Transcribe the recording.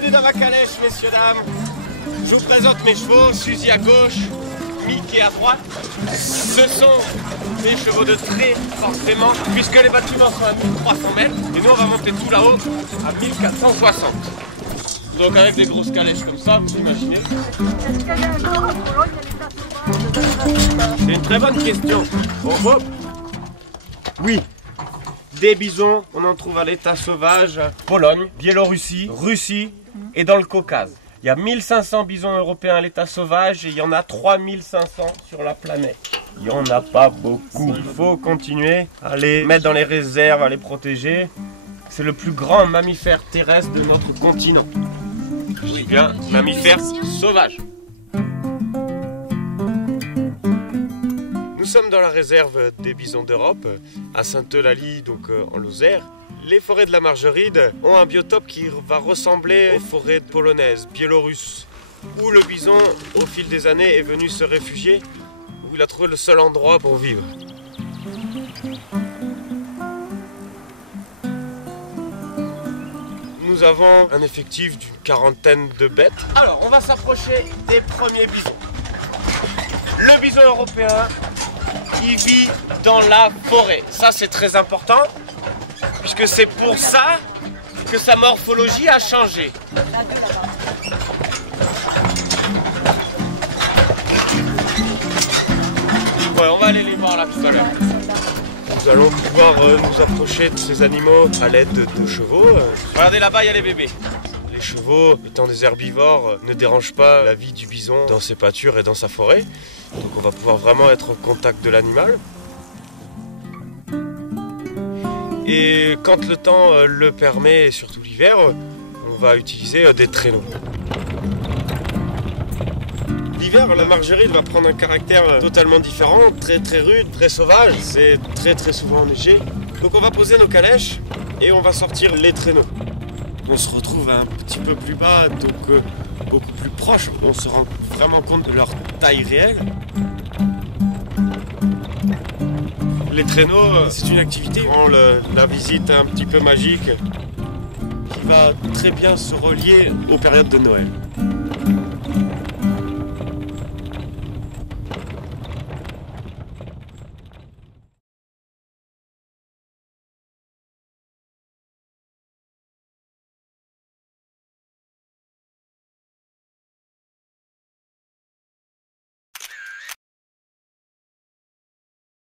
Bienvenue dans ma calèche, messieurs, dames. Je vous présente mes chevaux, Suzy à gauche, Mickey à droite. Ce sont des chevaux de trait, forcément, puisque les bâtiments sont à 1300 mètres. Et nous, on va monter tout là-haut à 1460. Donc avec des grosses calèches comme ça, vous imaginez. Est-ce qu'il y a encore à Pologne, il y a des tas sauvages? C'est une très bonne question. Oh, oh. Oui. Des bisons, on en trouve à l'état sauvage, Pologne, Biélorussie, Russie et dans le Caucase. Il y a 1500 bisons européens à l'état sauvage et il y en a 3500 sur la planète. Il n'y en a pas beaucoup. Il faut continuer à les mettre dans les réserves, à les protéger. C'est le plus grand mammifère terrestre de notre continent. Je dis bien mammifère sauvage. Nous sommes dans la réserve des bisons d'Europe, à Sainte-Eulalie, donc en Lozère. Les forêts de la Margeride ont un biotope qui va ressembler aux forêts polonaises, biélorusses, où le bison, au fil des années, est venu se réfugier, où il a trouvé le seul endroit pour vivre. Nous avons un effectif d'une quarantaine de bêtes. Alors, on va s'approcher des premiers bisons. Le bison européen, il vit dans la forêt. Ça, c'est très important, puisque c'est pour ça que sa morphologie a changé. Ouais, on va aller les voir là tout à l'heure. Nous allons pouvoir nous approcher de ces animaux à l'aide de chevaux. Regardez là-bas, il y a les bébés. Les chevaux, étant des herbivores, ne dérangent pas la vie du bison dans ses pâtures et dans sa forêt. Donc on va pouvoir vraiment être au contact de l'animal. Et quand le temps le permet, et surtout l'hiver, on va utiliser des traîneaux. L'hiver, la Margeride va prendre un caractère totalement différent, très rude, très sauvage. C'est très souvent enneigé. Donc on va poser nos calèches et on va sortir les traîneaux. On se retrouve un petit peu plus bas, donc beaucoup plus proche. On se rend vraiment compte de leur taille réelle. Les traîneaux, c'est une activité, la visite un petit peu magique qui va très bien se relier aux périodes de Noël.